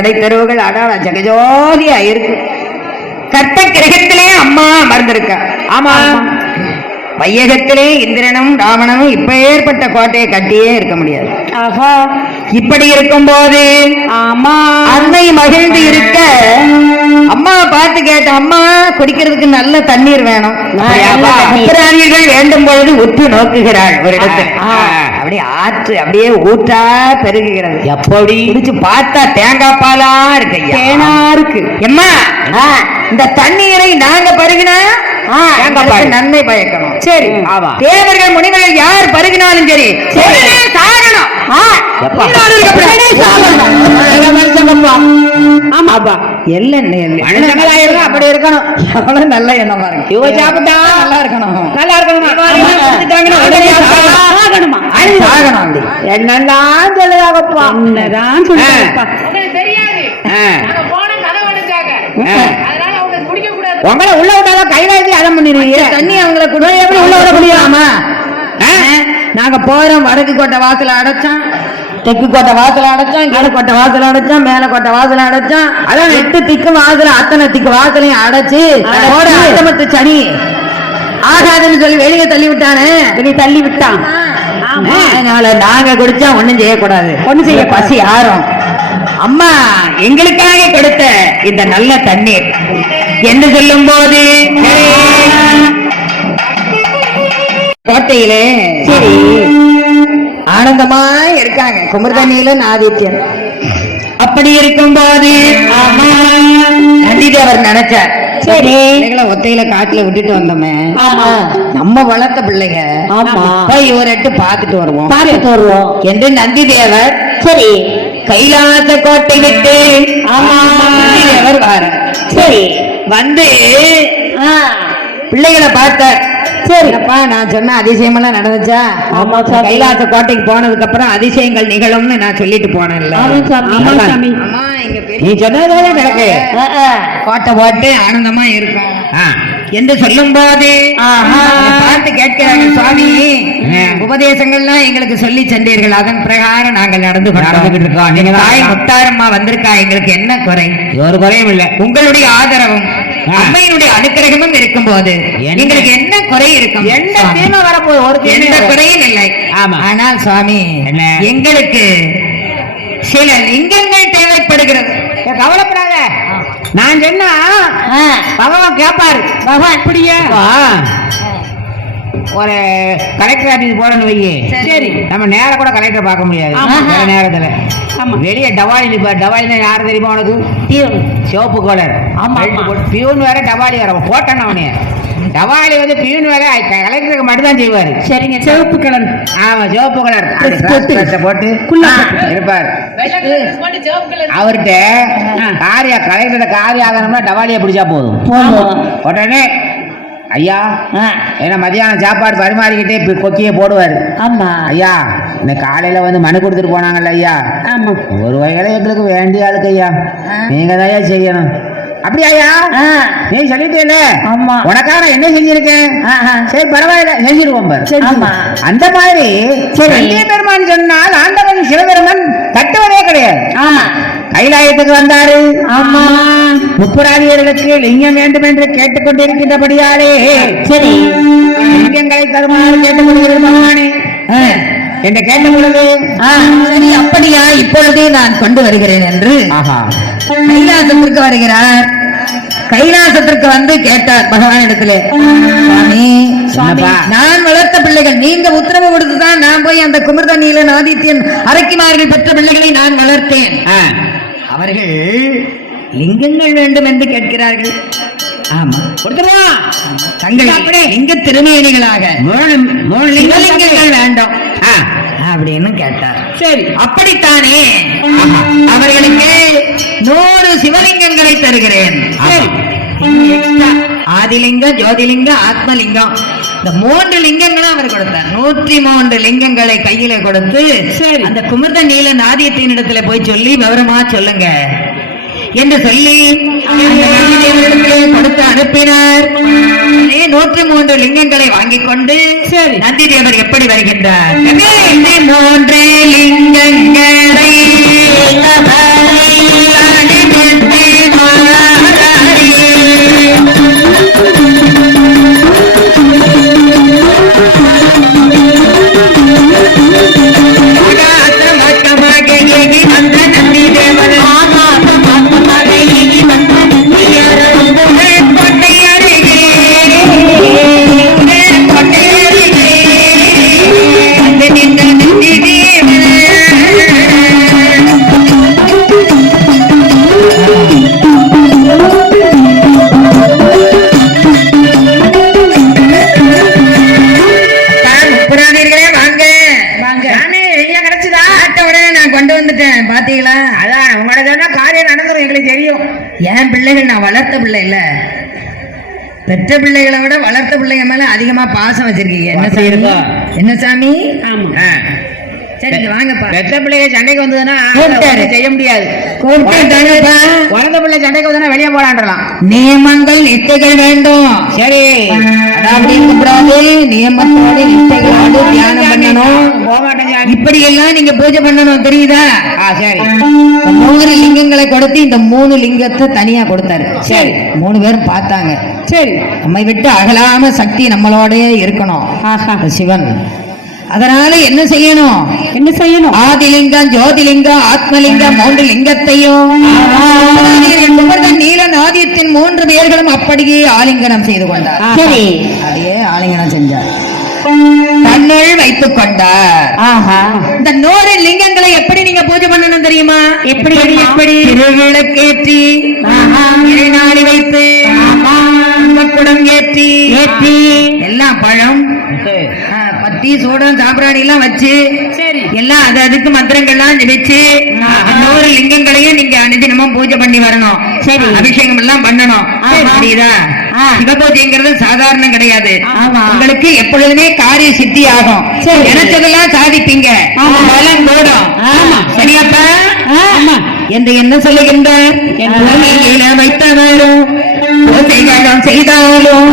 எண்ணாயிரம் கடை தெருவுகள் அடாடா ஜெகஜோதியா இருக்கு கற்ப கிரகத்திலே அம்மா அமர்ந்திருக்க. ஆமா வையகத்திலே இந்திரனும் ராவணனும் இப்ப ஏற்பட்ட கோட்டையை கட்டியே இருக்க முடியாது. ஆஹா. இப்படி இருக்கும்போது ஆமா. அன்னை மகிழ்ந்து இருக்க அம்மா பார்த்து கேட்ட அம்மா குடிக்கிறதுக்கு நல்ல தண்ணீர் வேணும். வேண்டும் பொழுது உற்று நோக்குகிறாள் ஒரு இடத்துல. ஆ. அப்படியே ஆற்று அப்படியே ஊற்றா பெருகுகிறது. எப்படி? குடிச்சு பார்த்தா தேங்காய் பாலா இருக்கு. தேனா இருக்கு. எம்மா இந்த தண்ணீரை நாங்க பருகினா நன்மை பயக்கணும். சரி ஆமா தேவர்கள் முனிவர்கள் யார் பருகினாலும் சரி சாகணும். ஆ, எப்பா? இன்னொரு இருக்கப்படாது. உடனே சாகணும். ஆமா. அப்பா எல்லாம் அப்படி இருக்கணும். எவ்வளவு நல்ல எண்ணமா இருக்கு. இவ சாப்பிட்டா நல்லா இருக்கணும். நல்லா இருக்கணுமா. என்னதான். அதனால அவங்க குடிக்க கூடாது உங்களை உள்ள விட்டாலும் வச்சு அதம் பண்ணிடுவீங்க. தண்ணி அவங்கள குடி எப்படி உள்ள விட முடியாமா நாங்க போறோம் வடக்கு கோட்டை வாசல அடைச்சோம் தெற்கு கோட்டை வாசல அடைச்சோம் கீழே கோட்டை வாசல அடைச்சோம் மேல கோட்டை வாசல அடைச்சோம். அதான். எட்டு திக்கு வாசல அத்தனை திக்கு வாசலையும் அடைச்சு போட அட்டமத்து சனி. ஆகாதுன்னு சொல்லி வெளியே தள்ளி விட்டானே. நீ தள்ளி விட்டான். அதனால நாங்க குடிச்சா ஒண்ணும் செய்யக்கூடாது. ஒண்ணும் செய்ய பசி ஆறும். அம்மா எங்களுக்காக கொடுத்த இந்த நல்ல தண்ணீர். என்று சொல்லும் போது கோட்டையிலே சரி. ஆனந்தமா இருக்காங்க. குமர்தண்ணியில ஆதித்யன். அப்படி இருக்கும்போது நந்திதேவர் நினைச்சார். சரி. ஒத்தையில காட்டுல விட்டுட்டு வந்தோமே. நம்ம வளர்த்த பிள்ளைங்க. போய் ஒரு எட்டு பார்த்துட்டு வருவோம். பார்த்துட்டு வருவோம். என்று நந்திதேவர் சரி. கைலாச கோட்டை விட்டு ஆமா. நந்திதேவர் வார சரி. வந்து பிள்ளைகளை பார்த்தார். சரி அப்பா நான் சொன்ன அதிசயமெல்லாம் நடந்துச்சா ஆமா சாமி. கைலாச கோட்டைக்கு போனதுக்கு அப்புறம் அதிசயங்கள் நிகழும்னு நான் சொல்லிட்டு போனேன்ல ஆமா சாமி ஆமா சாமி அம்மா இங்க பெரிய நீ சொன்னதே நடக்கு. கோட்டை போட்டு ஆனந்தமா இருக்கும். என்று சொல்லும் போது. பார்த்து கேட்கிறார்கள் சுவாமி. உபதேசங்கள்லாம் எங்களுக்கு சொல்லி சென்றீர்கள் அதன் பிரகாரம் நாங்கள் நடந்து நடந்துகிட்டு இருக்கோம். நீங்க தாய். முத்தாரம்மா வந்திருக்கா எங்களுக்கு என்ன குறை ஒரு குறையும் இல்ல உங்களுடைய ஆதரவும். அம்மையினுடைய அனுக்கிரகமும் இருக்கும் போது என்ன? எங்களுக்கு என்ன குறை இருக்கும்? என்ன? தீமை வரப்போகுது? ஒரு எந்த குறையும் இல்லை. ஆமா. ஆனால் சுவாமி? எங்களுக்கு சில லிங்கங்கள் தேவைப்படுகிறது. கவலைப்படாத. நான் சொன்னா பகவான் கேட்பாரு பகவான் இப்படியா ஒரு கலெக்டர் ஆபீஸ் போறேன்னு வையே. சரி. நம்ம நேரா கூட கலெக்டர் பார்க்க முடியாது. சில நேரத்துல. வெளியே டவாலி நிப்பா. டவாலினா யாரு தெரியுமா உனக்கு. சிவப்பு கலர். பியூன் வேற டவாலி வேற. போட்டான் அவனே. டவாலி வந்து பியூன் வேற கலெக்டருக்கு மட்டும் தான் செய்வாரு. சரிங்க. சிவப்பு கலர் ஆமா சிவப்பு கலர் போட்டு. இருப்பார். அவர்கிட்ட காரியா கலெக்டரோட காரியம் ஆகணும்னா டவாலியை பிடிச்சா போதும். போதும். உடனே ஐயா ஏன்னா மதியானம் சாப்பாடு பரிமாறிக்கிட்டே கொக்கியை போடுவார். ஆமா. ஐயா இன்னைக்கு காலையில வந்து மனு கொடுத்துட்டு போனாங்கல்ல ஐயா. ஆமா. ஒரு வகையில எங்களுக்கு வேண்டிய ஆளுக்கு ஐயா. நீங்க தான் செய்யணும். அப்படியா ஐயா? நீ சொல்லிட்டேல ஆமா. உனக்காக நான் என்ன செஞ்சிருக்கேன். சரி பரவாயில்ல செஞ்சிருவோம் பாரு. அந்த மாதிரி சரி. பெருமான் சொன்னால் ஆண்டவன் சிவபெருமன் கைலாயத்துக்கு வந்தாரு. ஆமா. முப்புராதியர்களுக்கு லிங்கம் வேண்டும் என்று கேட்டுக்கொண்டிருக்கின்றபடியாலே சரி. லிங்கங்களை தருமாறு கேட்டுக்கொள்கிறது பகவானே என்று கேட்ட பொழுது சரி அப்படியா இப்பொழுது நான் கொண்டு வருகிறேன் என்று கைலாசத்திற்கு வருகிறார். கைலாசத்திற்கு வந்து கேட்டார் பகவான் இடத்துல? நான் வளர்த்த பிள்ளைகள் நீங்க உத்தரவு கொடுத்துதான் நான் போய் அந்த குமிர்த நீலன் ஆதித்யன் அரக்கிமார்கள் பெற்ற பிள்ளைகளை நான் வளர்த்தேன். அவர்கள் லிங்கங்கள் வேண்டும் என்று கேட்கிறார்கள். ஆமா. கொடுத்துருவான் தங்கள் லிங்க திருமேனிகளாக சிவலிங்கங்கள் வேண்டும். அப்படின்னு கேட்டார். சரி. அப்படித்தானே? அவர்களுக்கு நூறு சிவலிங்கங்களை தருகிறேன். ஆதிலிங்கம் ஜோதிலிங்கம் ஆத்மலிங்கம். இந்த மூன்று லிங்கங்களும் அவர் கொடுத்தார். நூற்றி மூன்று லிங்கங்களை கையில கொடுத்து சரி. அந்த குமிர்த நீல நாதியத்தின் இடத்துல போய் சொல்லி விவரமா சொல்லுங்க. என்று சொல்லி கொடுத்து அனுப்பினார். நூற்றி மூன்று லிங்கங்களை வாங்கிக் கொண்டு சரி. நந்தி தேவர் எப்படி வருகின்றார்? மூன்று லிங்கங்களை பிள்ளை இல்ல பெற்ற பிள்ளைகளை விட வளர்த்த பிள்ளைங்க மேல அதிகமா பாசம் வச்சிருக்கீங்க. என்ன சாமி? இருக்கா? என்ன சாமி. சரி வாங்கப்பா. பெத்த பிள்ளைங்க சண்டைக்கு வந்ததுன்னா செய்ய முடியாது. குழந்தை பிள்ளை சண்டைக்கு வந்ததுன்னா வெளியே போலான்றலாம். நியமங்கள் நிஷ்டைகள் வேண்டும். சரி. அதாவது கூடாது நியமத்தோடு தியானம் பண்ணணும். போக மாட்டேங்க இப்படி எல்லாம் நீங்க பூஜை பண்ணணும் தெரியுதா? மூணு லிங்கங்களை கொடுத்து இந்த மூணு லிங்கத்தை தனியா கொடுத்தாரு. சரி. மூணு பேரும் பார்த்தாங்க. சரி. நம்மை விட்டு அகலாம சக்தி நம்மளோடயே இருக்கணும். சிவன். அதனால என்ன செய்யணும்? என்ன செய்யணும்? ஆதிலிங்கம் ஜோதிலிங்கம் ஆத்மலிங்கம் மூன்று லிங்கத்தையும் குமரன் நீல நாதியத்தின் மூன்று பேர்களும் அப்படியே ஆலிங்கனம் செய்து கொண்டார். சரி. அப்படியே ஆலிங்கனம் செஞ்சார். வைத்துக் கொண்டார் இந்த நூறு லிங்கங்களை எப்படி நீங்க பூஜை பண்ணணும் தெரியுமா? எப்படி, எப்படி? திருவிளக்கேற்றி நாளி வைத்து குடம் ஏற்றி ஏற்றி. எல்லாம் பழம் பத்தி சூடம் சாம்பிராணி எல்லாம் வச்சு எல்லாம் அது அதுக்கு மந்திரங்கள்லாம் ஜெபிச்சு நூறு லிங்கங்களையும் நீங்க அனுதினமும் பூஜை பண்ணி வரணும். சரி. அபிஷேகம் எல்லாம் பண்ணணும். புரியுதா. சிவபூஜைங்கிறது சாதாரணம் கிடையாது. உங்களுக்கு எப்பொழுதுமே காரிய சித்தி ஆகும். நினைச்சதெல்லாம் சாதிப்பீங்க. பலம் ஆமா. சரியாப்பா? என்று என்ன சொல்லுகின்றார்? வைத்தவரும் செய்தாலும்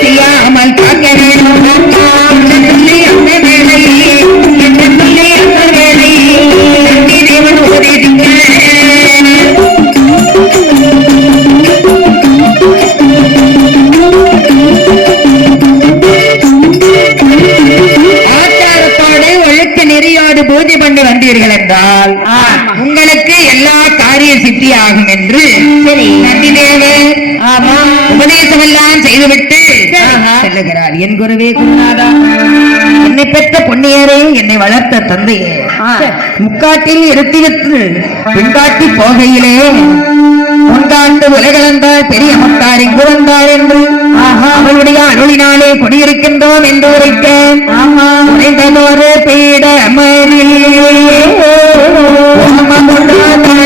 செய்யாமல் காக்க என்ன சொல்லி அந்த வேலை சொல்லி அந்த தேவன் உபதேசிக்க பூஜை பண்ணி வந்தீர்கள் என்றால் உங்களுக்கு எல்லா காரிய சித்தி ஆகும் என்று. நந்தி தேவர் உபதேசம் எல்லாம் செய்துவிட்டு செல்லுகிறார் என் குருவே குருநாதா என்னை பெற்ற பொன்னியரே என்னை வளர்த்த தந்தையே. முக்காட்டில் இருத்தி வைத்து பின்காட்டி போகையிலே. முன்காண்டு உலகளந்தார் பெரிய முத்தார் இங்கு வந்தார் என்று அவளுடைய அருளினாலே குடியிருக்கின்றோம் என்று உரைக்க உரைந்ததொரு பீடமரில் கிடைக்கும்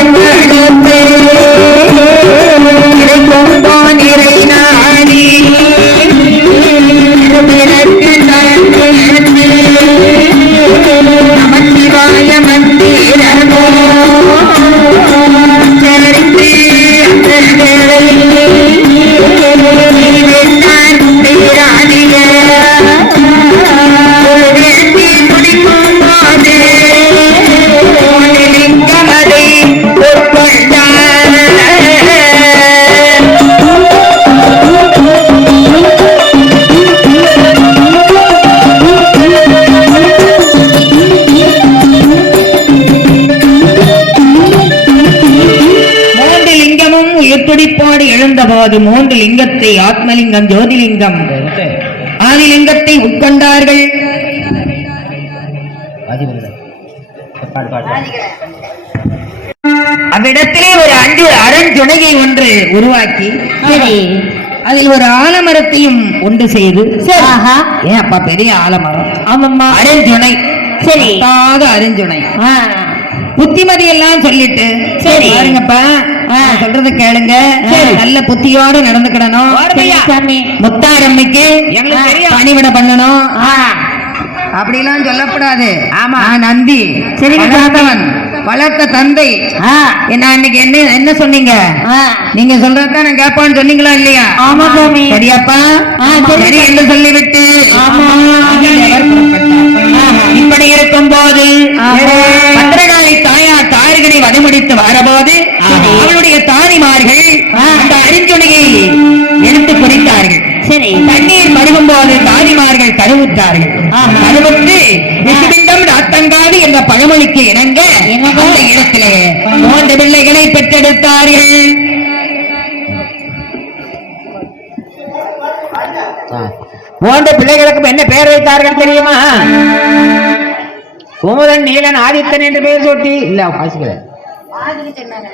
எழுந்தபோது மூன்று லிங்கத்தை ஆத்மலிங்கம் ஜோதிலிங்கம். ஆதிலிங்கத்தை உட்கொண்டார்கள். அவ்விடத்திலே ஒரு அஞ்சு அருஞ்சுனையை ஒன்று உருவாக்கி அதில் ஒரு ஆலமரத்தையும் ஒன்று செய்து ஏன் அப்பா பெரிய ஆலமரம்? ஆமாம்மா. அருஞ்சுனை சரி. அருஞ்சுனை புத்திமதி எல்லாம் சொல்லிட்டு. சரி. பாருங்கப்பா சொல்றத கேளுங்க. சரி. நல்ல புத்தியோட நடந்துக்கிடணும். சரி முத்தாரம்மைக்கு. பணிவிட பண்ணணும். அப்படிலாம் சொல்லக்கூடாது. ஆமா. நந்தி. வளர்த்தவன் வளர்த்த தந்தை. என்ன அன்னைக்கு என்ன என்ன சொன்னீங்க? நீங்க சொல்றதுதான் நான் கேட்பான்னு சொன்னீங்களா இல்லையா? ஆமா சாமி. சரியாப்பா. சரி. சரி என்று சொல்லிவிட்டு. இப்படி இருக்கும் போது தாரிகளை வதமுடித்து வரபோது அவளுடைய தாரிமார்கள் அந்த அரிஞ்சுனையை எடுத்து குடித்தார்கள் சரி. தண்ணீர் பருகும் போது தாதிமார்கள் கருவுற்றார்கள். ஆஹா. கருவுற்று விசுபிண்டம் ராத்தங்காது என்ற பழமொழிக்கு இணங்க? அந்த இடத்திலே மூன்று பிள்ளைகளை பெற்றெடுத்தார்கள். மூன்று பிள்ளைகளுக்கும் என்ன பெயர் வைத்தார்கள் தெரியுமா? குமுதன் நீலன் ஆதித்தன் என்று பெயர் சூட்டி. இல்ல வாசிக்கல. ஆடிக்கிட்டு இருந்தாங்க